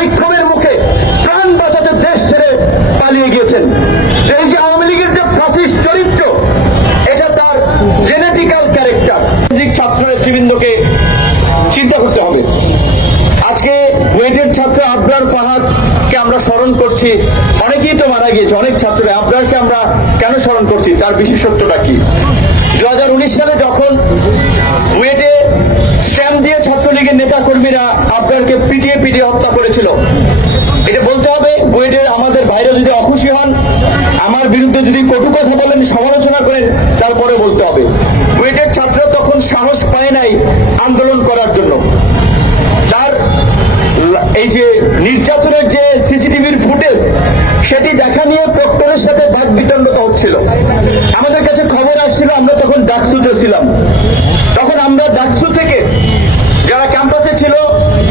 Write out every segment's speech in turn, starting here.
বিক্ষোভের মুখে প্রাণ বাঁচাতে দেশ ছেড়ে পালিয়ে গিয়েছেন। এই যে আওয়ামী লীগের যে ফাঁসিস চরিত্র, এটা তার জেনেটিক্যাল ক্যারেক্টার ছাত্র নেতৃবৃন্দকে চিন্তা করতে হবে। আজকে ওয়েটের ছাত্র আবরার ফাহাদকে আমরা স্মরণ করছি। অনেকেই তো মারা গিয়েছে, অনেক ছাত্র। আবরারকে আমরা কেন স্মরণ করছি? তার বিশেষত্বটা কি? দু হাজার উনিশ সালে যখন ওয়েটে ছাত্রলীগের নেতা কর্মীরা আপনাকে পিটিয়ে পিটিয়ে হত্যা করেছিল। এটা বলতে হবে, বুয়েটের আমাদের ভাইরা যদি অখুশি হন, আমার বিরুদ্ধে যদি কটু কথা বলেন, সমালোচনা করেন, তারপরে বলতে হবে। বুয়েটের ছাত্র তখন সাহস পায় নাই আন্দোলন করার জন্য। তার এই যে নির্যাতনের যে সিসিটিভির ফুটেজ, সেটি দেখা নিয়ে প্রক্টরের সাথে বাদ বিতণ্ডতা হচ্ছিল। আমাদের কাছে খবর আসছিল, আমরা তখন ডাকসুতে ছিলাম।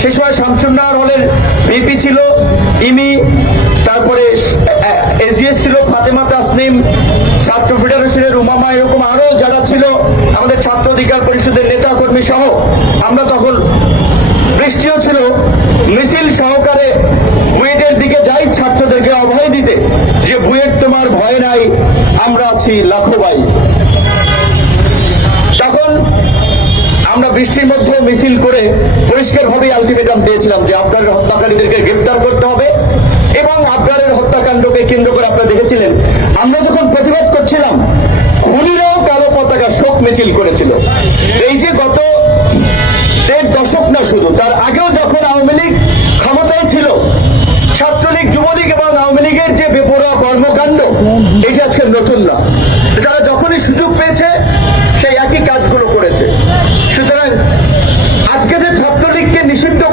সে সময় শামসুন্নাহর হলের ভিপি ছিল ইমি তারপরে এজিএস ছিল, ফাতেমা তাসনিম, ছাত্র ফেডারেশনের উমামা, এরকম আরও যারা ছিল, আমাদের ছাত্র অধিকার পরিষদের নেতা কর্মী সহ, আমরা তখন বৃষ্টিও ছিল, মিছিল সহকারে বুয়েটের দিকে যাই ছাত্রদেরকে অভয় দিতে, যে বুয়েট তোমার ভয় নাই, আমরা আছি লাখো বৃষ্টির মধ্যে মিছিল করে পরিষ্কারভাবে আলটিমেটাম দিয়েছিলাম যে আপনার হত্যাকারীদেরকে গ্রেপ্তার করতে হবে এবং আবরারের হত্যাকাণ্ডকে কেন্দ্র করে আপনারা দেখেছিলেন। আমরা যখন প্রতিবাদ করছিলাম, খুনিরাও কালো পতাকা শোক মিছিল করেছিল। এই যে গত দেড় দশক না শুধু, তার আগেও যখন আওয়ামী লীগ ক্ষমতায় ছিল, ছাত্রলীগ, যুবলীগ এবং আওয়ামী লীগের যে বেপরোয়া কর্মকাণ্ড, এটি আজকে নতুন না। তারা যখনই সুযোগ isimde